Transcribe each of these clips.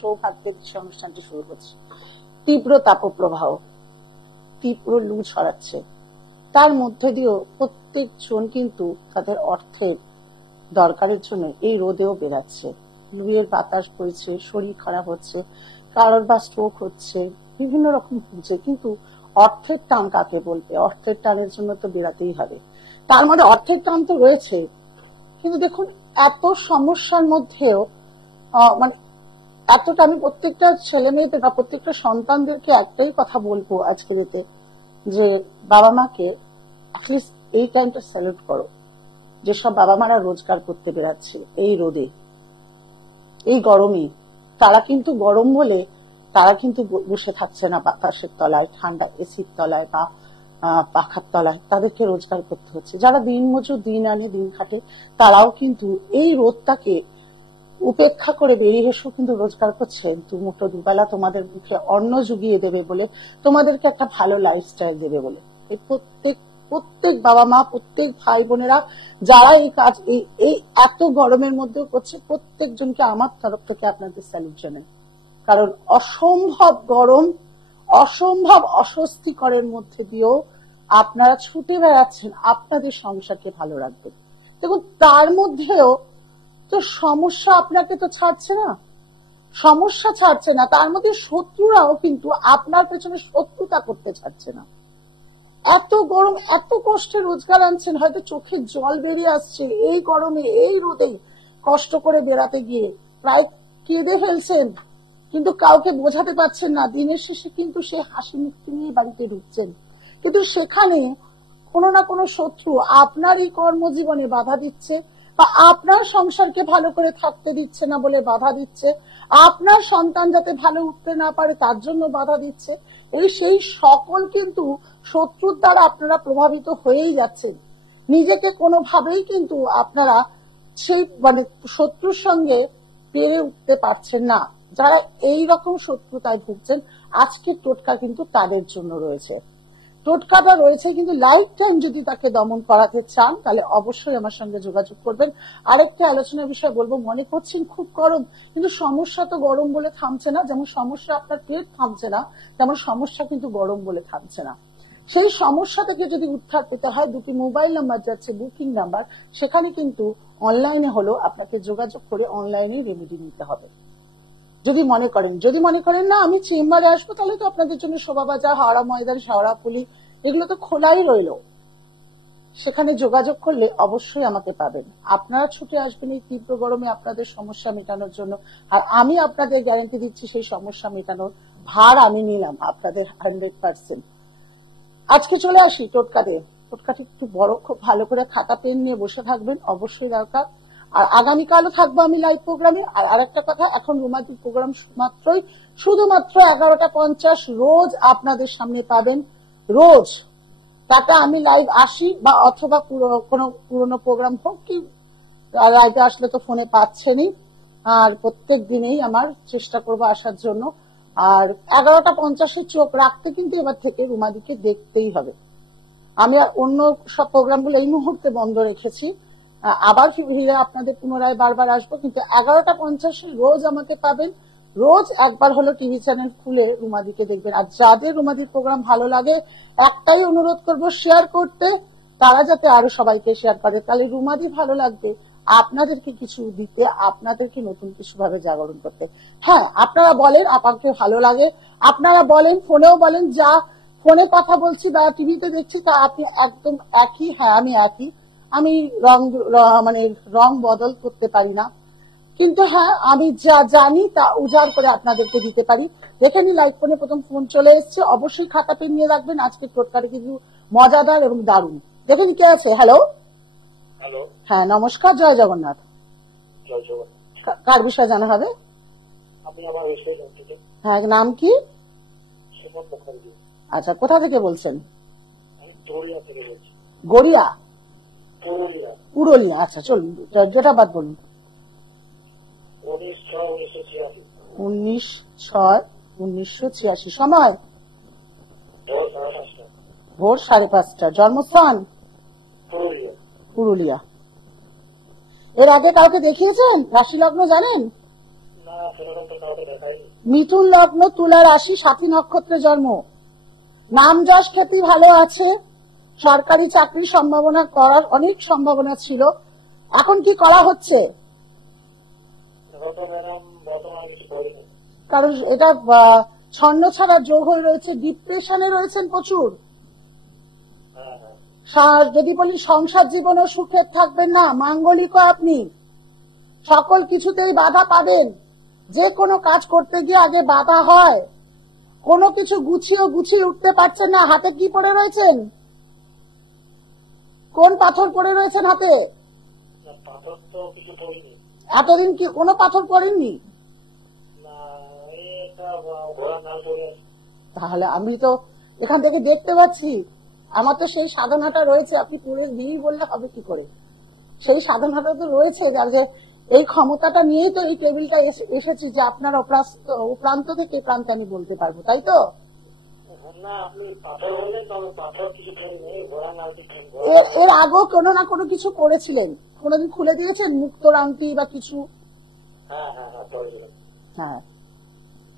সৌভাগ্যের অনুষ্ঠানটি শুরু হচ্ছে। তীব্র তাপপ্রবাহ, তীব্র লু ছড়াচ্ছে, তার মধ্যে দিয়েও প্রত্যেকজন কিন্তু তাদের অর্থের দরকারের জন্য এই রোদেও বেরাচ্ছে। লুয়ের বাতাস বইছে, শরীর খারাপ হচ্ছে, কারোর বা স্ট্রোক হচ্ছে, বিভিন্ন রকম ভুগছে, কিন্তু অর্থের টান কাকে বলবে? অর্থের টানের জন্য তো বেরাতেই হবে। তার মধ্যে অর্থের টান তো রয়েছে, কিন্তু দেখুন এত সমস্যার মধ্যেও মানে এতটা আমি প্রত্যেকটা ছেলে মেয়েদের বা প্রত্যেকটা সন্তানদেরকে একটাই কথা বলবো আজকে যেতে, যে বাবা মাকে অ্যাটলিস্ট এই টাইমটা স্যালুট করো। যেসব বাবা মারা রোজগার করতে বেরাচ্ছে এই রোদে, এই গরমে, তারা কিন্তু গরম বলে তারা কিন্তু বসে থাকছে না বাতাসের তলায়, ঠান্ডা এসির তলায় বা পাখার তলায়, তাদেরকে রোজগার করতে হচ্ছে। যারা দিনমজুর, দিন আনে দিন খাটে, তারাও কিন্তু এই রোদটাকে উপেক্ষা করে বেরিয়ে এসেও কিন্তু রোজগার করছেন দুমুঠো দুবেলা তোমাদের মুখে অন্ন জুগিয়ে দেবে বলে, তোমাদেরকে একটা ভালো লাইফস্টাইল দেবে বলে। এই প্রত্যেক বাবা মা, প্রত্যেক ভাই বোনেরা যারা এই কাজ এই এত গরমের মধ্যেও করছে, প্রত্যেকজনকে আমার তরফ থেকে আপনাদের স্যালুট জানাই। কারণ অসম্ভব গরম, অসম্ভব অস্বস্তিকরের মধ্যে দিয়েও আপনারা ছুটে বেড়াচ্ছেন আপনাদের সংসারকে ভালো রাখবেন। দেখুন তার মধ্যেও তো সমস্যা আপনাকে তো ছাড়ছে না, সমস্যা ছাড়ছে না, তার মধ্যে শত্রুরাও কিন্তু আপনার পেছনে শত্রুতা করতে ছাড়ছে না। এত গরম, এত কষ্টে রোজগার আনছেন, হয়তো চোখে জল বেরিয়ে আসছে এই গরমে, এই রোদে কষ্ট করে বেড়াতে গিয়ে প্রায় কেঁদে ফেলছেন, কিন্তু কাউকে বোঝাতে পারছেন না। দিনের শেষে কিন্তু সে হাসি মুক্তি নিয়ে বাড়িতে ঢুকছেন, কিন্তু সেখানে কোনো না কোনো শত্রু আপনার এই কর্মজীবনে বাধা দিচ্ছে, বা আপনার সংসারকে ভালো করে থাকতে দিচ্ছে না বলে বাধা দিচ্ছে, আপনার সন্তান যাতে ভালো উঠতে না পারে তার জন্য বাধা দিচ্ছে। সেই সকল কিন্তু শত্রুর দ্বারা আপনারা প্রভাবিত হয়েই যাচ্ছেন। নিজেকে কোনোভাবেই কিন্তু আপনারা সেই শত্রুর সঙ্গে পেরে উঠতে পারছেন না। যারা এই রকম শত্রুতায় ভুগছেন, আজকের টোটকা কিন্তু তাদের জন্য রয়েছে। টোটকাটা রয়েছে, কিন্তু লাইফ টাইম যদি তাকে দমন করাতে চান তাহলে অবশ্যই আমার সঙ্গে যোগাযোগ করবেন। আরেকটা আলোচনার বিষয় বলবো, মনে করছেন খুব গরম, কিন্তু সমস্যা তো গরম বলে থামছে না। যেমন সমস্যা আপনার পেট থামছে না, তেমন সমস্যা কিন্তু গরম বলে থামছে না। সেই সমস্যা থেকে যদি উদ্ধার পেতে হয়, দুটি মোবাইল নাম্বার যাচ্ছে, বুকিং নাম্বার, সেখানে কিন্তু অনলাইনে হলো আপনাকে যোগাযোগ করে অনলাইনে রেমেডি নিতে হবে। যদি মনে করেন না আমি চেম্বারে আসবো, তাহলে তো আপনাদের জন্য শোভাবাজার, হাওড়া ময়দান, শেওড়াফুলি এগুলো তো খোলাই রইলো, সেখানে যোগাযোগ করলে অবশ্যই আমাকে পাবেন। আপনারা ছুটে আসবেন এই তীব্র গরমে আপনাদের সমস্যা মেটানোর জন্য, আর আমি আপনাদের গ্যারান্টি দিচ্ছি সেই সমস্যা মেটানোর ভার আমি নিলাম আপনাদের 100%। আজকে চলে আসি টোটকাতে। টোটকাটি একটু বড়, খুব ভালো করে খাতা পেন নিয়ে বসে থাকবেন, অবশ্যই দরকার। আর আগামীকালও থাকবো আমি লাইভ প্রোগ্রামে। আর আরেকটা কথা, এখন রোমান্টিক প্রোগ্রাম শুধুমাত্র 11:50 রোজ আপনাদের সামনে পাবেন, রোজ। তাতে আমি লাইভ আসি বা অথবা কোনো পুরোনো প্রোগ্রাম হোক, কি লাইভে আসলে তো ফোনে পাচ্ছেনই, আর প্রত্যেক দিনেই আমার চেষ্টা করবো আসার জন্য। আর 11:50 চোখ রাখতে কিন্তু এবার থেকে রুমাদিকে দেখতেই হবে। আমি আর অন্য সব প্রোগ্রামগুলো এই মুহূর্তে বন্ধ রেখেছি, আবার ফিরে আপনাদের পুনরায় বারবার আসবো, কিন্তু 11:50 রোজ আমাকে পাবেন। রোজ একবার হলো টিভি চ্যানেল খুলে রুমাদিকে দেখবেন। আর যাদের রুমাদির প্রোগ্রাম ভালো লাগে, একটাই অনুরোধ করবো শেয়ার করতে, তারা যাতে আরো সবাইকে শেয়ার করে, তাহলে রুমাদি ভালো লাগবে আপনাদেরকে কিছু দিতে, আপনাদেরকে নতুন কিছু ভাবে জাগরণ করতে। হ্যাঁ, আপনারা বলেন আপনাকে ভালো লাগে, আপনারা বলেন, ফোনেও বলেন, যা ফোনে কথা বলছি বা টিভিতে দেখছি তা আপনি একদম একই। হ্যাঁ, আমি একই, আমি রং বদল করতে পারি না, কিন্তু হ্যাঁ আমি যা জানি তা উজাড় করে আপনাদেরকে দিতে পারি। দেখে নি লাইভ ফোনে প্রথম ফোন চলে এসছে, অবশ্যই খাতা পেন নিয়ে রাখবেন, আজকে টোটকাটা কিন্তু মজাদার এবং দারুণ। দেখে নি কে আছে। হ্যালো, হ্যাঁ নমস্কার, জয় জগন্নাথ। কার বিষয়ে জানা হবে? হ্যাঁ, নাম কি? আচ্ছা, কোথা থেকে বলছেন? গড়িয়া, পুরুলিয়া। আচ্ছা চলুন, যেটা বাদ বলুন। 19/6/1986। সময় ভোর 5:30। জন্মস্থান পুরুলিয়া। এর আগে কাউকে দেখিয়েছেন? রাশি লগ্ন জানেন? মিথুন লগ্ন, তুলা রাশি, সাথী নক্ষত্রে জন্ম। নাম যশ খ্যাতি ভালো আছে, সরকারি চাকরির সম্ভাবনা করার অনেক সম্ভাবনা ছিল। এখন কি করা হচ্ছে? কারণ এটা ছন্ন ছাড়া যোগ হয়ে রয়েছে, ডিপ্রেশনে রয়েছেন প্রচুর। যদি বলি সংসার জীবনও সুখের থাকবেন না, মাঙ্গলিকও আপনি, সকল কিছুতেই বাধা পাবেন। যে কোনো কাজ করতে গিয়ে আগে বাধা হয়, কোনো কিছু গুছিয়ে উঠতে পারছেন না। হাতে কি পড়ে রয়েছেন? কোন পাথর পড়ে রয়েছেন হাতে? এতদিন কি কোনো পাথর পড়েননি? তাহলে আমি তো এখান থেকে দেখতে পাচ্ছি, আমার তো সেই সাধনাটা রয়েছে। আপনি পড়ে দিই বললে হবে কি করে? সেই সাধনাটা তো রয়েছে, যে এই ক্ষমতাটা নিয়েই তো এই টেবিলটা এসেছি, যে আপনার প্রান্ত থেকে প্রান্তে আমি বলতে পারবো, তাই তো? এর আগেও কোনো না কোনো কিছু করেছিলেন? কোনোদিন খুলে দিয়েছেন মুক্তোর আংটি বা কিছু? হ্যাঁ,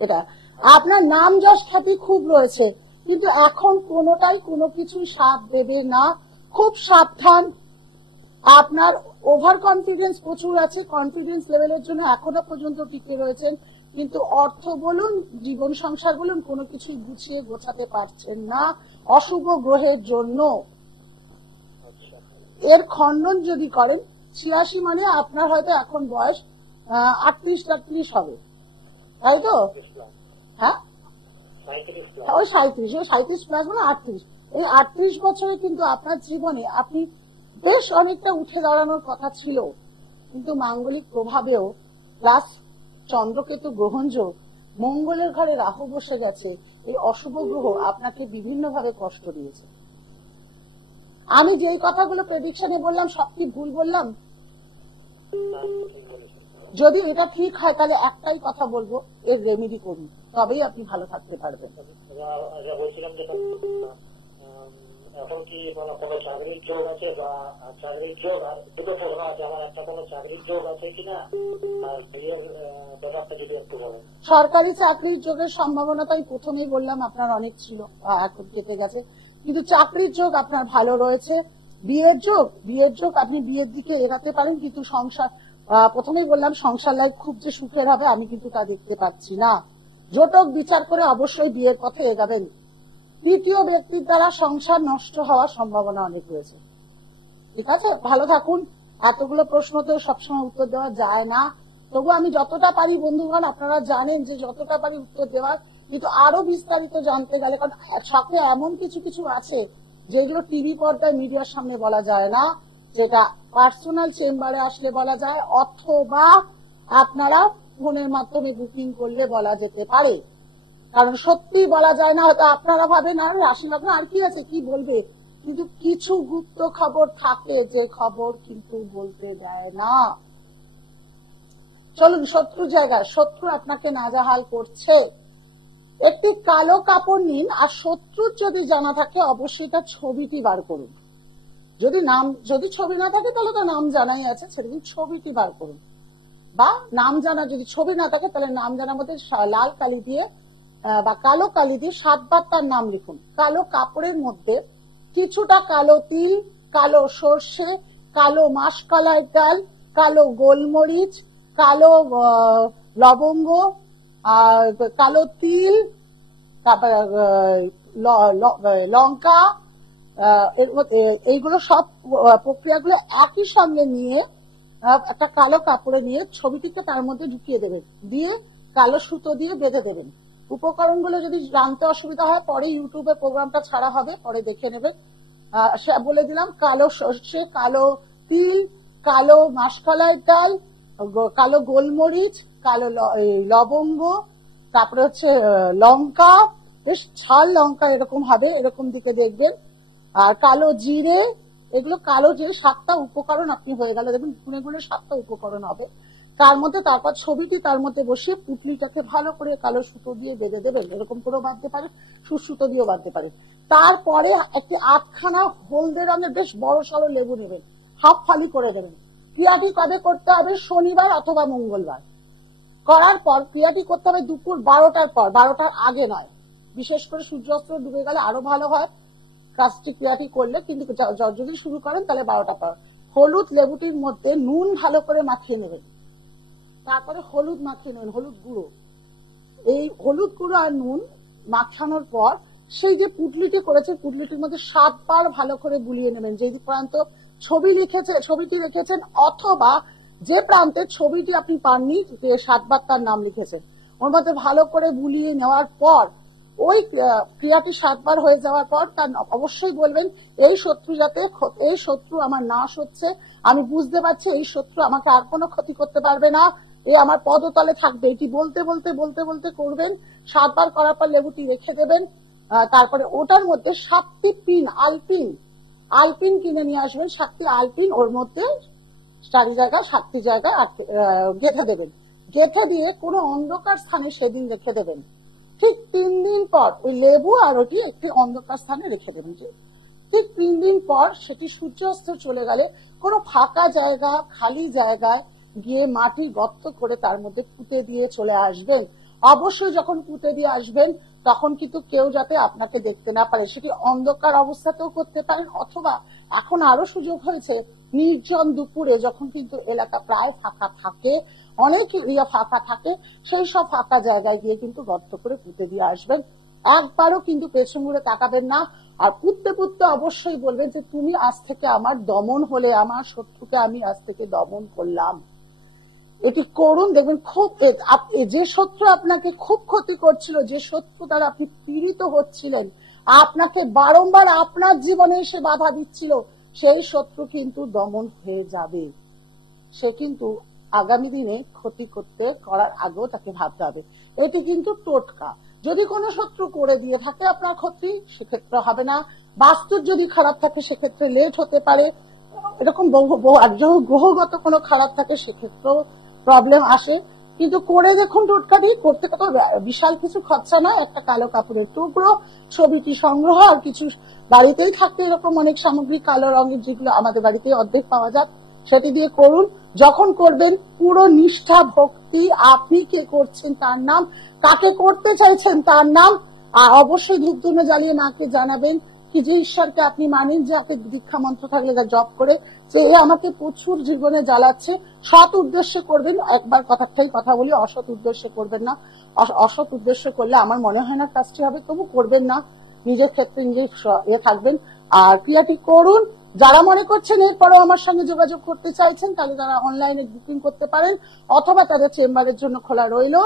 এটা আপনার নাম যশ খ্যাতি খুব রয়েছে, কিন্তু এখন কোনোটাই কোনো কিছু সাথ দেবে না। খুব সাবধান। আপনার ওভার কনফিডেন্স প্রচুর আছে, কনফিডেন্স লেভেলের জন্য এখনো পর্যন্ত টিকে রয়েছেন, কিন্তু অর্থ বলুন, জীবন সংসার বলুন, কোনো কিছু গুছিয়ে গোছাতে পারছেন না অশুভ গ্রহের জন্য। এর খণ্ডন যদি করেন, 86 মানে আপনার হয়তো এখন বয়স 38-39 হবে, তাই তো? হ্যাঁ, ওই 37 প্লাস মানে 38। এই 38 বছরে কিন্তু আপনার জীবনে আপনি বেশ অনেকটা উঠে দাঁড়ানোর কথা ছিল, কিন্তু মাঙ্গলিক প্রভাবেও প্লাস চন্দ্রকেতু গ্রহণযোগ, মঙ্গলের ঘরে রাহু বসে গেছে, এই অশুভ গ্রহ আপনাকে বিভিন্নভাবে কষ্ট দিয়েছে। আমি যেই কথাগুলো প্রেডিকশনে বললাম সব কি ভুল বললাম? যদি এটা ঠিক হয় তাহলে একটাই কথা বলবো, এর রেমেডি করুন, তবেই আপনি ভালো থাকতে পারবেন। এখন কি কোনো চাকরির যোগ আছে বা চাকরির যোগ আর দুটো প্রশ্ন আছে আমার, একটা কোনো চাকরির যোগ আছে কিনা, আর বিয়ের ব্যাপারটা যদি একটু বলেন। সরকারি চাকরির যোগের সম্ভাবনা তো আমি প্রথমেই বললাম আপনার অনেক ছিল, এখন কেটে গেছে, কিন্তু চাকরির যোগ আপনার ভালো রয়েছে। বিয়ের যোগ আপনি বিয়ের দিকে এগাতে পারেন, কিন্তু সংসার প্রথমেই বললাম সংসার লাইফ খুব যে সুখের হবে আমি কিন্তু তা দেখতে পাচ্ছি না। জোটক বিচার করে অবশ্যই বিয়ের পথে এগাবেন। তৃতীয় ব্যক্তির দ্বারা সংসার নষ্ট হওয়ার সম্ভাবনা অনেক রয়েছে। ঠিক আছে, ভালো থাকুন। এতগুলো প্রশ্নতে সবসময় উত্তর দেওয়া যায় না, তবু আমি যতটা পারি বন্ধুগণ, আপনারা জানেন যে যতটা পারি উত্তর দেওয়ার, কিন্তু আরো বিস্তারিত জানতে গেলে, কারণ সাথে এমন কিছু কিছু আছে যেগুলো টিভি পর্দায় মিডিয়ার সামনে বলা যায় না, যেটা পার্সোনাল চেম্বারে আসলে বলা যায়, অথবা আপনারা ফোনের মাধ্যমে বুকিং করলে বলা যেতে পারে। কারণ সত্যি বলা যায় না, হয়তো আপনারা ভাবেন আর রাশি লগ্ন আর কি আছে, কি বলবে, কিন্তু কিছু গুপ্ত খবর থাকে যে খবর কিন্তু বলতে দেয় না। চলুন, শত্রু জায়গায়, শত্রু আপনাকে নাজেহাল করছে, একটি কালো কাপড় নিন, আর শত্রুর যদি জানা থাকে অবশ্যই তার ছবিটি বার করুন। যদি ছবি না থাকে তাহলে তো নাম জানাই আছে, সেদিন ছবিটি বার করুন। বা নাম জানা যদি ছবি না থাকে তাহলে নাম জানার মধ্যে লাল কালি দিয়ে বা কালো কালি দিয়ে 7 বার তার নাম লিখুন। কালো কাপড়ের মধ্যে কিছুটা কালো তিল, কালো সর্ষে, কালো মাসকলাই ডাল, কালো গোলমরিচ, কালো লবঙ্গ, কালো তিল, তারপর লঙ্কা, এইগুলো সব প্রক্রিয়াগুলো একই সঙ্গে নিয়ে একটা কালো কাপড়ে নিয়ে ছবিটিকে তার মধ্যে ঢুকিয়ে দেবেন, দিয়ে কালো সুতো দিয়ে বেঁধে দেবেন। উপকরণগুলো যদি জানতে অসুবিধা হয় পরে ইউটিউবে প্রোগ্রামটা ছাড়া হবে, পরে দেখে নেবেন। বলে দিলাম, কালো সর্ষে, কালো তিল, কালো মাসকলাই ডাল, কালো গোলমরিচ, কালো লবঙ্গ, তারপরে হচ্ছে লঙ্কা, বেশ ঝাল লঙ্কা এরকম হবে, এরকম দিকে দেখবেন, আর কালো জিরে, এগুলো কালো জিরে 7টা উপকরণ আপনি হয়ে গেল, দেখবেন গুনে গুনে 7টা উপকরণ হবে তার মধ্যে। তারপর ছবিটি তার মধ্যে বসিয়ে পুটলিটাকে ভালো করে কালো সুতো দিয়ে বেঁধে দেবেন, এরকম করেও বাঁধতে পারেন, সুতো দিয়েও বাঁধতে পারেন। তারপরে একটি 8খানা হলদে রঙের বেশ বড় সড়ো লেবু নেবেন, হাফ ফালি করে দেবেন। ক্রিয়াটি কবে করতে হবে? শনিবার অথবা মঙ্গলবার। করার পর ক্রিয়াটি করতে হবে দুপুর 12টার পর, 12টার আগে নয়। বিশেষ করে সূর্যাস্ত ডুবে গেলে আরো ভালো হয় কাজটি, ক্রিয়াটি করলে। কিন্তু যদি শুরু করেন তাহলে 12টা পর। হলুদ লেবুটির মধ্যে নুন ভালো করে মাখিয়ে নেবেন, তারপরে হলুদ মাখিয়ে নেবেন, হলুদ গুঁড়ো। এই হলুদ গুঁড়ো আর নুন মাখানোর পর সেই যে পুটলিটি করেছে, পুটলিটির মধ্যে 7 বার ভালো করে বুলিয়ে নেবেন। যে প্রান্ত ছবিটি রেখেছেন, অথবা যে প্রান্তের ছবিটি আপনি পাননি, 7 বার তার নাম লিখেছেন, ওর মধ্যে ভালো করে বুলিয়ে নেওয়ার পর ওই ক্রিয়াটি 7 বার হয়ে যাওয়ার পর তার অবশ্যই বলবেন, এই শত্রু আমার নাশ হচ্ছে, আমি বুঝতে পারছি এই শত্রু আমাকে আর কোনো ক্ষতি করতে পারবে না, এ আমার পদতলে থাকবে। এটি বলতে বলতে বলতে বলতে করবেন। 7 বার করার পর লেবুটি রেখে দেবেন। তারপরে ওটার মধ্যে 7টি পিন, আলপিন কিনে নিয়ে আসবেন। 7টি আলপিন ওর মধ্যে 7টি জায়গায় গেঁথে দেবেন। গেঁথে দিয়ে কোনো অন্ধকার স্থানে সেদিন রেখে দেবেন। ঠিক 3 দিন পর ওই লেবু আর ওটি একটি অন্ধকার স্থানে রেখে দেবেন। ঠিক 3 দিন পর সেটি সূর্যাস্ত চলে গেলে কোনো ফাঁকা জায়গা, খালি জায়গায় গিয়ে মাটি গর্ত করে তার মধ্যে পুঁতে দিয়ে চলে আসবেন। অবশ্যই যখন পুঁতে দিয়ে আসবেন তখন কিন্তু কেউ যাতে আপনাকে দেখতে না পারে। সেটি অন্ধকার অবস্থাতেও করতে পারেন, অথবা এখন আরো সুযোগ হয়েছে নির্জন দুপুরে, যখন কিন্তু এলাকা প্রায় ফাঁকা থাকে, অনেক এরিয়া ফাঁকা থাকে, সেই সব ফাঁকা জায়গায় গিয়ে কিন্তু গর্ত করে পুঁতে দিয়ে আসবেন। একবারও কিন্তু পেছন ঘুরে তাকাবেন না। আর পুঁততে পুঁততে অবশ্যই বলবেন যে তুমি আজ থেকে আমার দমন হলে, আমার শত্রুকে আমি আজ থেকে দমন করলাম। এটি করুন, দেখবেন খুব, যে শত্রু আপনাকে খুব ক্ষতি করছিল, যে শত্রু দ্বারা আপনি পীড়িত হচ্ছিলেন, আপনাকে বারংবার আপনার জীবনে এসে বাধা দিচ্ছিল, সেই শত্রু কিন্তু দমন হয়ে যাবে। সে কিন্তু আগামী দিনে ক্ষতি করার আগেও তাকে ভাবতে হবে। এটি কিন্তু টোটকা। যদি কোনো শত্রু করে দিয়ে থাকে আপনার ক্ষতি, সেক্ষেত্রে হবে না। বাস্তুর যদি খারাপ থাকে সেক্ষেত্রে লেট হতে পারে। এরকম গ্রহগত কোনো খারাপ থাকে সেক্ষেত্রেও প্রবলেম আসে। কিন্তু করে দেখুন টোটকাটি, করতে কত বিশাল কিছু খরচা না। একটা কালো কাপড়ের টুকরো, ছবিটি সংগ্রহ, আর কিছু বাড়িতেই থাকতে এরকম অনেক সামগ্রী কালো রঙের, যেগুলো আমাদের বাড়িতে অর্ধেক পাওয়া যায়, সেটি দিয়ে করুন। যখন করবেন পুরো নিষ্ঠা ভক্তি, আপনি কে করছেন তার নাম, কাকে করতে চাইছেন তার নাম, আর অবশ্যই ধূপধুনো জ্বালিয়ে মাকে জানাবেন কি যে ঈশ্বরকে আপনি মানেন, যে আপনি দীক্ষা মন্ত্র থাকলে জপ করে যে এ আমাকে প্রচুর জীবনে জ্বালাচ্ছে। সৎ উদ্দেশ্যে করবেন। একবার কথা বলি, অসৎ উদ্দেশ্যে করবেন না। অসৎ উদ্দেশ্য করলে আমার মনে হয় না কাজটি হবে, তবু করবেন না। নিজের ক্ষেত্রে নিজে থাকবেন আর ক্রিয়াটি করুন। যারা মনে করছেন এরপরও আমার সঙ্গে যোগাযোগ করতে চাইছেন, তাহলে তারা অনলাইনে বুকিং করতে পারেন, অথবা তাদের চেম্বারের জন্য খোলা রইল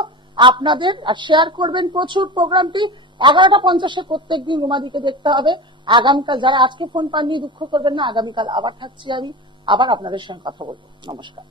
আপনাদের। আর শেয়ার করবেন প্রচুর প্রোগ্রামটি। 11:50 প্রত্যেকদিন রুমাদিকে দেখতে হবে। আগামীকাল যারা আজকে ফোন পাননি দুঃখ করবেন না, আগামীকাল আবার থাকছি আমি, আবার আপনাদের সঙ্গে কথা বলবো। নমস্কার।